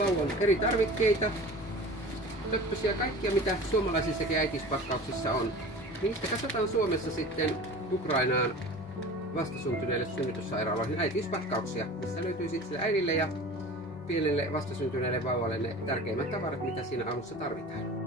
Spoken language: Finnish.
vauvan eri tarvikkeita, töppösiä, kaikkia mitä suomalaisissakin äitiyspakkauksissa on. Niistä katsotaan Suomessa sitten Ukrainaan vastasyntyneille synnytyssairaaloihin äitiyspakkauksia, missä löytyy sitten äidille ja pienelle vastasyntyneelle vauvalle ne tärkeimmät tavarat, mitä siinä alussa tarvitaan.